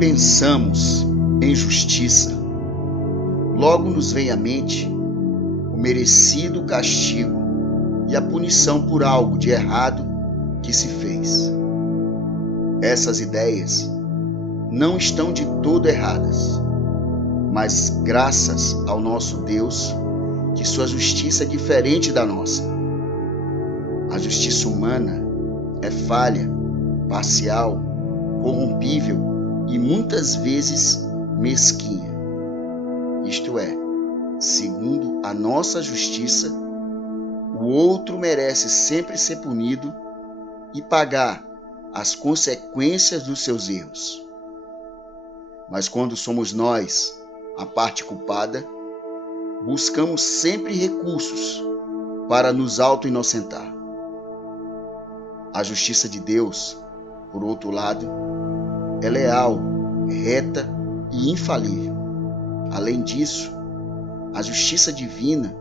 pensamos em justiça, logo nos vem à mente o merecido castigo e a punição por algo de errado que se fez. Essas ideias não estão de todo erradas, mas graças ao nosso Deus, que sua justiça é diferente da nossa. A justiça humana é falha, parcial, corrompível e muitas vezes mesquinha. Isto é, segundo a nossa justiça, o outro merece sempre ser punido e pagar as consequências dos seus erros. Mas quando somos nós a parte culpada, buscamos sempre recursos para nos auto-inocentar. A justiça de Deus, por outro lado, é leal, reta e infalível. Além disso, a justiça divina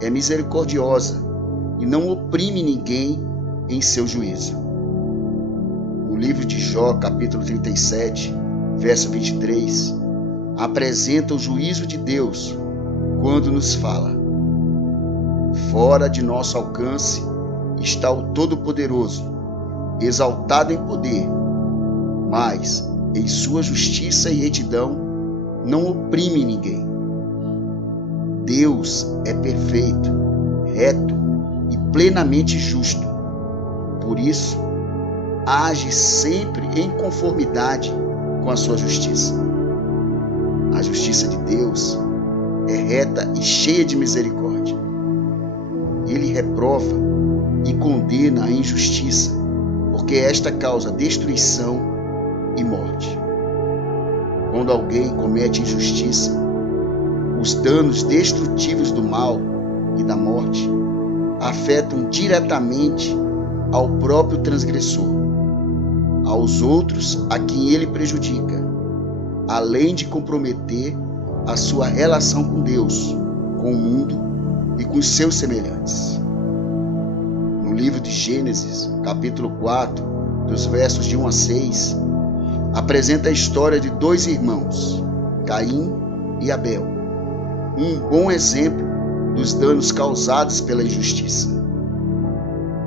é misericordiosa e não oprime ninguém em seu juízo. No livro de Jó, capítulo 37, verso 23, apresenta o juízo de Deus quando nos fala: fora de nosso alcance está o Todo-Poderoso, exaltado em poder, mas em sua justiça e retidão não oprime ninguém. Deus é perfeito, reto e plenamente justo. Por isso, age sempre em conformidade com a sua justiça. A justiça de Deus é reta e cheia de misericórdia. Ele reprova e condena a injustiça, porque esta causa destruição e morte. Quando alguém comete injustiça, os danos destrutivos do mal e da morte afetam diretamente ao próprio transgressor, aos outros a quem ele prejudica, além de comprometer a sua relação com Deus, com o mundo e com os seus semelhantes. No livro de Gênesis, capítulo 4, dos versos de 1 a 6, apresenta a história de dois irmãos, Caim e Abel, um bom exemplo dos danos causados pela injustiça.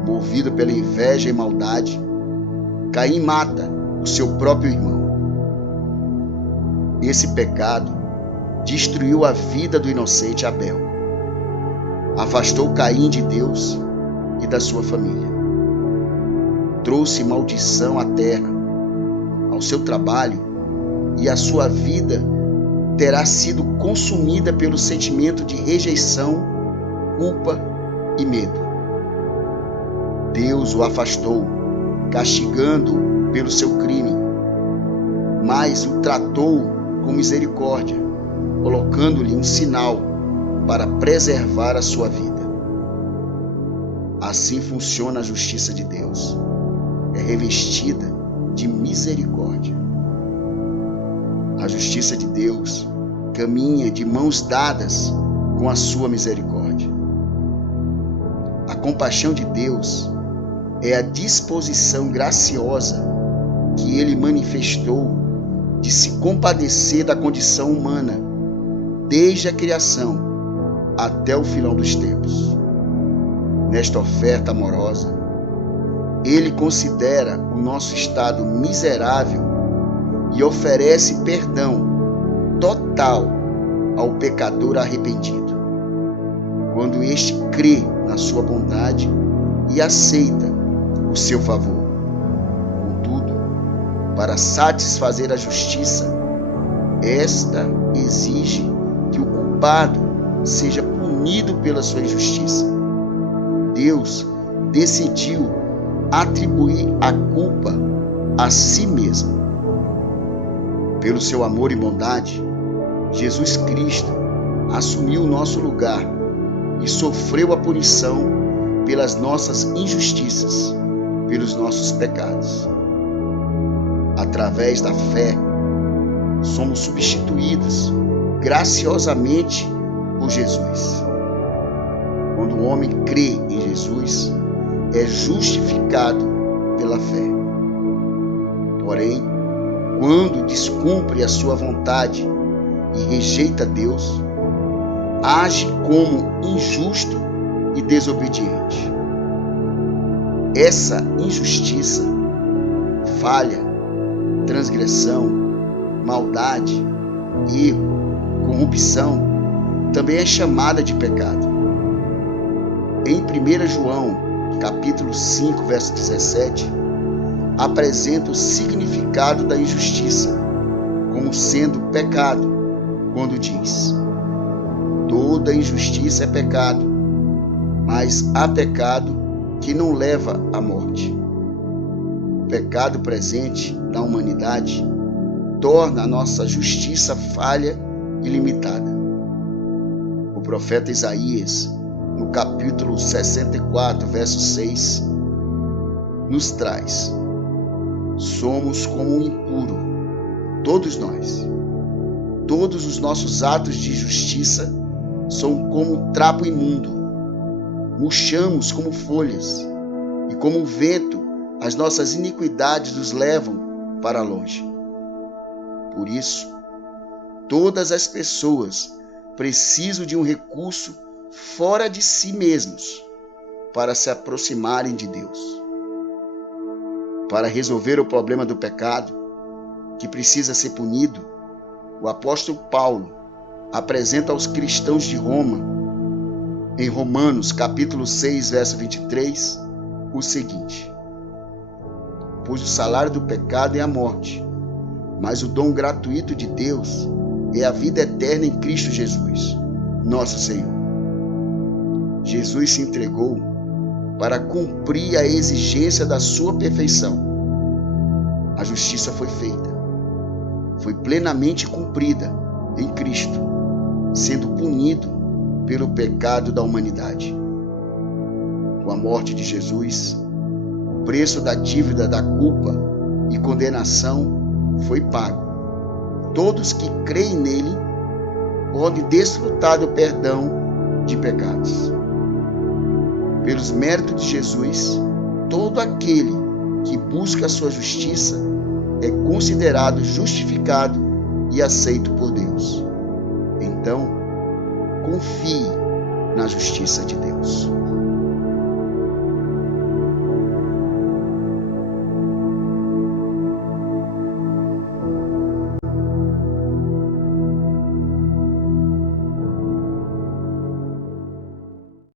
Movido pela inveja e maldade, Caim mata o seu próprio irmão. Esse pecado destruiu a vida do inocente Abel. Afastou Caim de Deus e da sua família. Trouxe maldição à terra, ao seu trabalho, e a sua vida terá sido consumida pelo sentimento de rejeição, culpa e medo. Deus o afastou, castigando-o pelo seu crime, mas o tratou com misericórdia, colocando-lhe um sinal para preservar a sua vida. Assim funciona a justiça de Deus. É revestida de misericórdia. A justiça de Deus caminha de mãos dadas com a sua misericórdia. A compaixão de Deus é a disposição graciosa que Ele manifestou de se compadecer da condição humana desde a criação até o final dos tempos. Nesta oferta amorosa, Ele considera o nosso estado miserável e oferece perdão total ao pecador arrependido, quando este crê na sua bondade e aceita o seu favor. Contudo, para satisfazer a justiça, esta exige que o culpado seja punido pela sua injustiça. Deus decidiu atribuir a culpa a si mesmo. Pelo seu amor e bondade, Jesus Cristo assumiu o nosso lugar e sofreu a punição pelas nossas injustiças, pelos nossos pecados. Através da fé, somos substituídos graciosamente por Jesus. Quando o homem crê em Jesus, é justificado pela fé. Porém, quando descumpre a sua vontade e rejeita Deus, age como injusto e desobediente. Essa injustiça, falha, transgressão, maldade, erro, corrupção, também é chamada de pecado. Em 1 João, capítulo 5, verso 17, apresenta o significado da injustiça como sendo pecado, quando diz: toda injustiça é pecado, mas há pecado que não leva à morte. O pecado presente na humanidade torna a nossa justiça falha e limitada. O profeta Isaías, no capítulo 64, verso 6, nos traz: somos como um impuro, todos nós. Todos os nossos atos de justiça são como um trapo imundo. Murchamos como folhas, e como um vento, as nossas iniquidades nos levam para longe. Por isso, todas as pessoas precisam de um recurso fora de si mesmos para se aproximarem de Deus. Para resolver o problema do pecado, que precisa ser punido, o apóstolo Paulo apresenta aos cristãos de Roma, em Romanos capítulo 6, verso 23, o seguinte: pois o salário do pecado é a morte, mas o dom gratuito de Deus é a vida eterna em Cristo Jesus, nosso Senhor. Jesus se entregou para cumprir a exigência da sua perfeição. A justiça foi feita, foi plenamente cumprida em Cristo, sendo punido pelo pecado da humanidade. Com a morte de Jesus, o preço da dívida da culpa e condenação foi pago. Todos que creem nele podem desfrutar do perdão de pecados. Pelos méritos de Jesus, todo aquele que busca a sua justiça é considerado justificado e aceito por Deus. Então, confie na justiça de Deus.